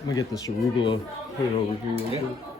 I'm gonna get this arugula, put it over here real quick.